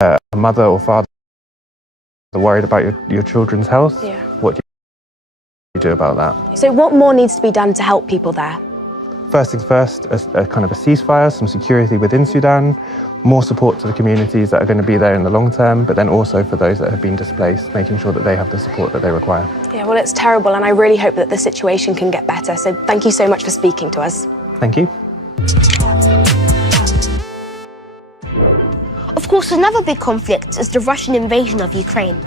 a mother or father worried about your children's health, what do you do about that? So what more needs to be done to help people there? First things first, a kind of a ceasefire, some security within Sudan, more support to the communities that are going to be there in the long term, but then also for those that have been displaced, making sure that they have the support that they require. Yeah, well, it's terrible, and I really hope that the situation can get better. So thank you so much for speaking to us. Thank you. Of course, another big conflict is the Russian invasion of Ukraine.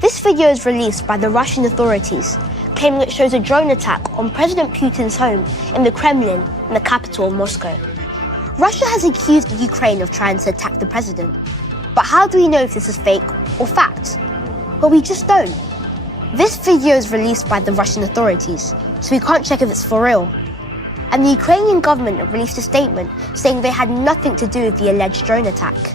This video is released by the Russian authorities, claiming it shows a drone attack on President Putin's home in the Kremlin, in the capital of Moscow. Russia has accused Ukraine of trying to attack the president. But how do we know if this is fake or fact? Well, we just don't. This video is released by the Russian authorities, so we can't check if it's for real. And the Ukrainian government released a statement saying they had nothing to do with the alleged drone attack.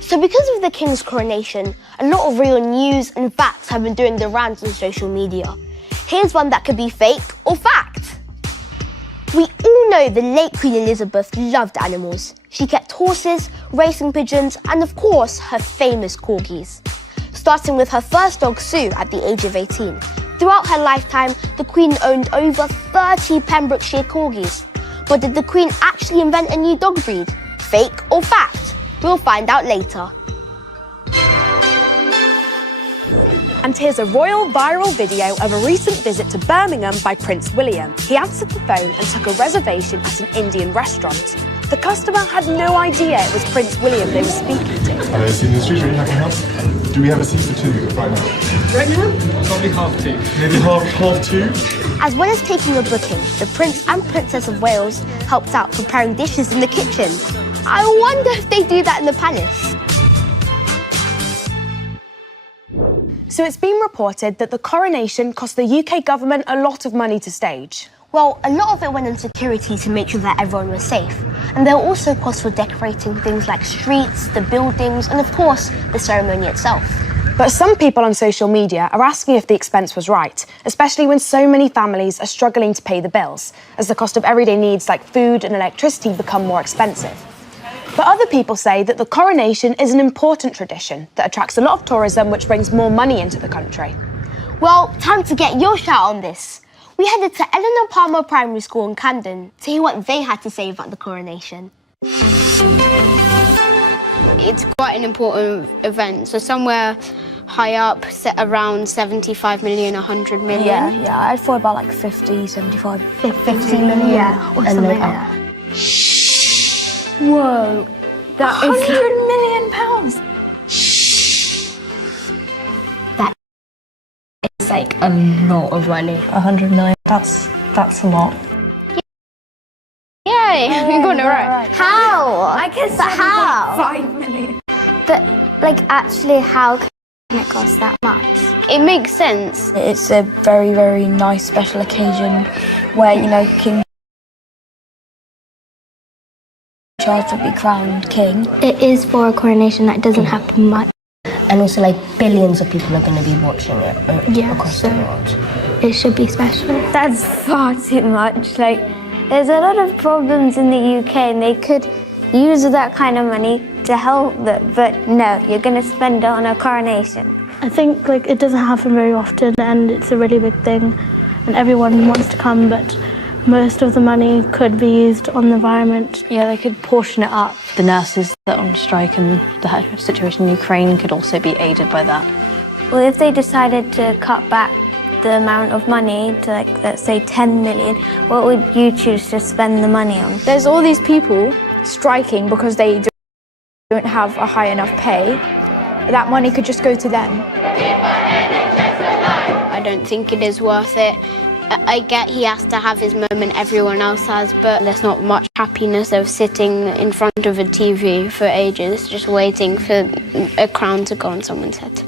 So because of the king's coronation, a lot of real news and facts have been doing the rounds on social media. Here's one that could be fake or fact. We all know the late Queen Elizabeth loved animals. She kept horses, racing pigeons, and of course, her famous corgis. Starting with her first dog, Sue, at the age of 18. Throughout her lifetime, the Queen owned over 30 Pembrokeshire corgis. But did the Queen actually invent a new dog breed? Fake or fact? We'll find out later. And here's a royal viral video of a recent visit to Birmingham by Prince William. He answered the phone and took a reservation at an Indian restaurant. The customer had no idea it was Prince William they were speaking to. Hello, Senior Street, how can I help? Do we have a seat for two right now? Right now? Probably half two. Maybe half two? As well as taking a booking, the Prince and Princess of Wales helped out preparing dishes in the kitchen. I wonder if they do that in the palace. So it's been reported that the coronation cost the UK government a lot of money to stage. Well, a lot of it went on security to make sure that everyone was safe. And there were also costs for decorating things like streets, the buildings, and of course, the ceremony itself. But some people on social media are asking if the expense was right, especially when so many families are struggling to pay the bills, as the cost of everyday needs like food and electricity become more expensive. But other people say that the coronation is an important tradition that attracts a lot of tourism, which brings more money into the country. Well, time to get your shout on this. We headed to Eleanor Palmer Primary School in Camden to hear what they had to say about the coronation. It's quite an important event, so somewhere high up, set around 75 million, 100 million. Yeah, I thought about like 50, 75. 50 million? Yeah, or something like that. Whoa, that is £100 million. That is like a lot of money. 100 million, that's a lot. Yeah, you got it right. How? I guess But how? 5 million. But like actually how can it cost that much? It makes sense. It's a very, very nice special occasion where, you know, King Charles will be crowned king. It is for a coronation that doesn't happen much. And also, like, billions of people are going to be watching it across the world. It should be special. That's far too much. Like, there's a lot of problems in the UK and they could use that kind of money to help them. But no, you're going to spend it on a coronation. I think like it doesn't happen very often and it's a really big thing and everyone wants to come, but most of the money could be used on the environment. Yeah, they could portion it up. The nurses that are on strike and the situation in Ukraine could also be aided by that. Well, if they decided to cut back the amount of money to, like, let's say 10 million, what would you choose to spend the money on? There's all these people striking because they don't have a high enough pay. That money could just go to them. I don't think it is worth it. I get he has to have his moment, everyone else has, but there's not much happiness of sitting in front of a TV for ages, just waiting for a crown to go on someone's head.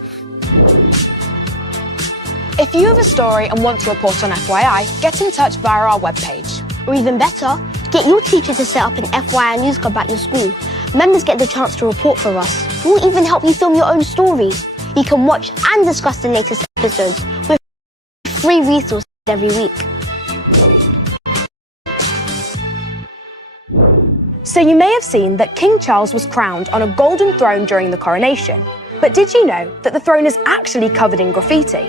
If you have a story and want to report on FYI, get in touch via our webpage. Or even better, get your teacher to set up an FYI news club at your school. Members get the chance to report for us. We'll even help you film your own story. You can watch and discuss the latest episodes with free resources every week. So you may have seen that King Charles was crowned on a golden throne during the coronation. But did you know that the throne is actually covered in graffiti?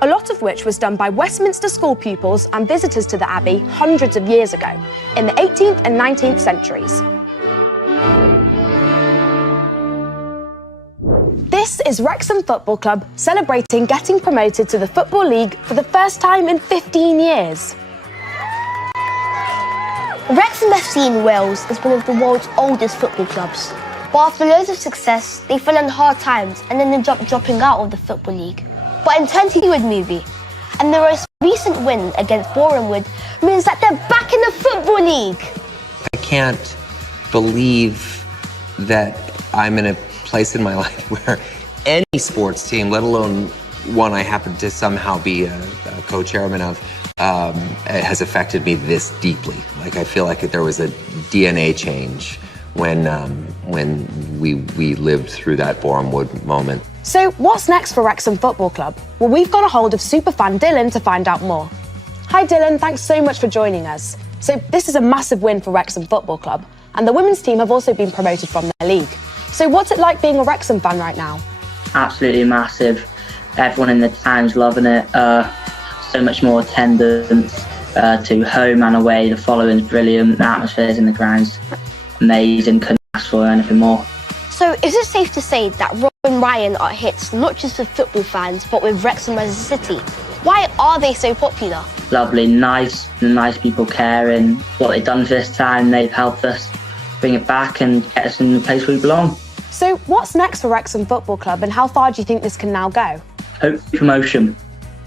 A lot of which was done by Westminster school pupils and visitors to the Abbey hundreds of years ago, in the 18th and 19th centuries. This is Wrexham Football Club celebrating getting promoted to the Football League for the first time in 15 years. Wrexham FC in Wales is one of the world's oldest football clubs. But after loads of success, they fell on hard times and ended up dropping out of the Football League. But in 2020 movie, and their most recent win against Boreham Wood means that they're back in the Football League. I can't believe that I'm in a place in my life where any sports team, let alone one I happen to somehow be a co-chairman of, has affected me this deeply. Like, I feel like there was a DNA change when we lived through that Boreham Wood moment. So what's next for Wrexham Football Club? Well, we've got a hold of superfan Dylan to find out more. Hi Dylan, thanks so much for joining us. So this is a massive win for Wrexham Football Club, and the women's team have also been promoted from their league. So what's it like being a Wrexham fan right now? Absolutely massive. Everyone in the town's loving it. So much more attendance to home and away. The following's brilliant. The atmosphere's in the grounds amazing. Couldn't ask for anything more. So is it safe to say that Rob and Ryan are hits not just with football fans but with Wrexham as a city? Why are they so popular? Lovely, nice people caring. What they've done for this town, they've helped us bring it back and get us in the place we belong. So what's next for Wrexham Football Club, and how far do you think this can now go? Hopefully promotion.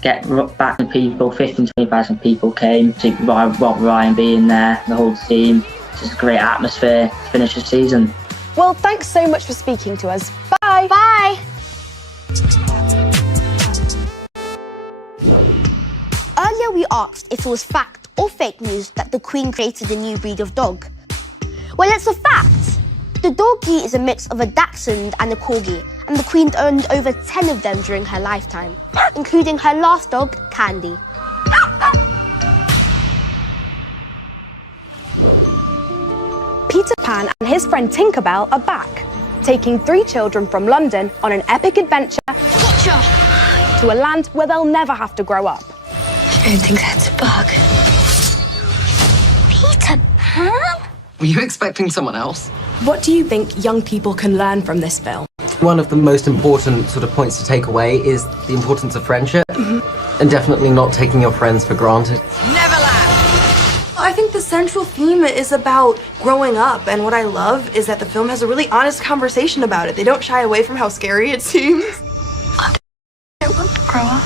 Get back to people. 15,000 to 20,000 people came to Rob Ryan being there, the whole team. It's just a great atmosphere to finish the season. Well, thanks so much for speaking to us. Bye. Bye. Earlier we asked if it was fact or fake news that the Queen created a new breed of dog. Well, it's a fact. The doggy is a mix of a Dachshund and a Corgi, and the Queen owned over 10 of them during her lifetime, including her last dog, Candy. Peter Pan and his friend Tinkerbell are back, taking 3 children from London on an epic adventure to a land where they'll never have to grow up. I don't think that's a bug. Peter Pan? Were you expecting someone else? What do you think young people can learn from this film? One of the most important sort of points to take away is the importance of friendship, and definitely not taking your friends for granted. I think the central theme is about growing up, and what I love is that the film has a really honest conversation about it. They don't shy away from how scary it seems. I don't want to grow up.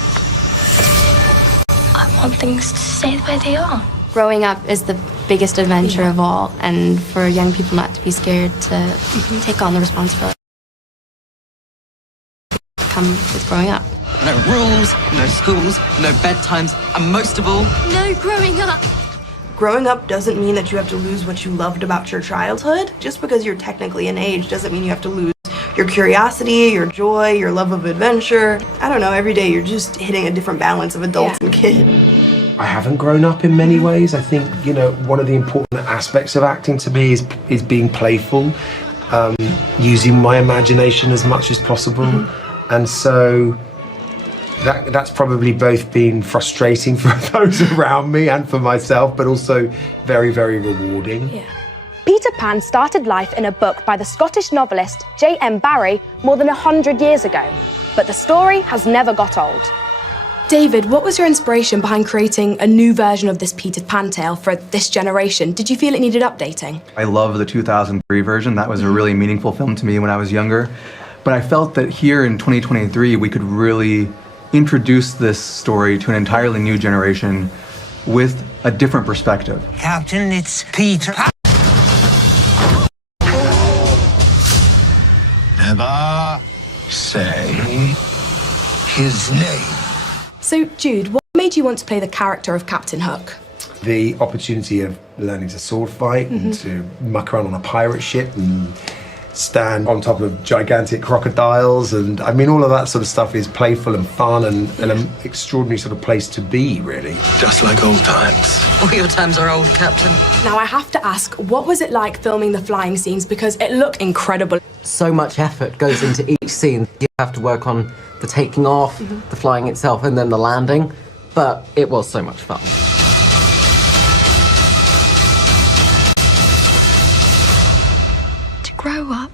I want things to stay the way they are. Growing up is the biggest adventure of all, and for young people not to be scared to take on the responsibility that comes with growing up. No rules, no schools, no bedtimes, and most of all, no growing up. Growing up doesn't mean that you have to lose what you loved about your childhood. Just because you're technically an age doesn't mean you have to lose your curiosity, your joy, your love of adventure. I don't know, every day you're just hitting a different balance of adults and kid. I haven't grown up in many ways. I think, one of the important aspects of acting to me is being playful, using my imagination as much as possible. And so that's probably both been frustrating for those around me and for myself, but also very, very rewarding. Peter Pan started life in a book by the Scottish novelist J.M. Barrie more than 100 years ago, but the story has never got old. David, what was your inspiration behind creating a new version of this Peter Pan tale for this generation? Did you feel it needed updating? I love the 2003 version. That was a really meaningful film to me when I was younger. But I felt that here in 2023, we could really introduce this story to an entirely new generation with a different perspective. Captain, it's Peter Pan. Never say his name. So, Jude, what made you want to play the character of Captain Hook? The opportunity of learning to sword fight and to muck around on a pirate ship and stand on top of gigantic crocodiles, and I mean, all of that sort of stuff is playful and fun and an extraordinary sort of place to be, really. Just like old times. All your times are old, Captain. Now, I have to ask, what was it like filming the flying scenes? Because it looked incredible. So much effort goes into each scene. You have to work on the taking off, the flying itself, and then the landing. But it was so much fun. To grow up,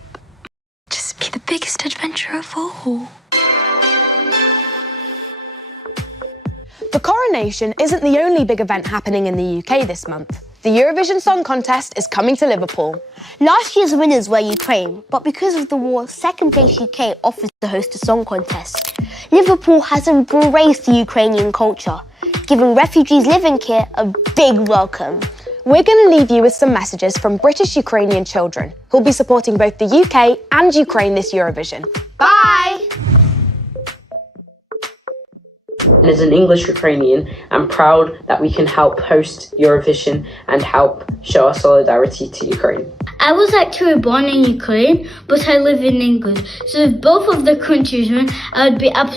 just be the biggest adventure of all. The coronation isn't the only big event happening in the UK this month. The Eurovision Song Contest is coming to Liverpool. Last year's winners were Ukraine, but because of the war, second place UK offers to host a song contest. Liverpool has embraced the Ukrainian culture, giving refugees living here a big welcome. We're going to leave you with some messages from British Ukrainian children who'll be supporting both the UK and Ukraine this Eurovision. Bye! And as an English Ukrainian, I'm proud that we can help host Eurovision and help show our solidarity to Ukraine. I was actually born in Ukraine, but I live in England. So if both of the countries win, I would be absolutely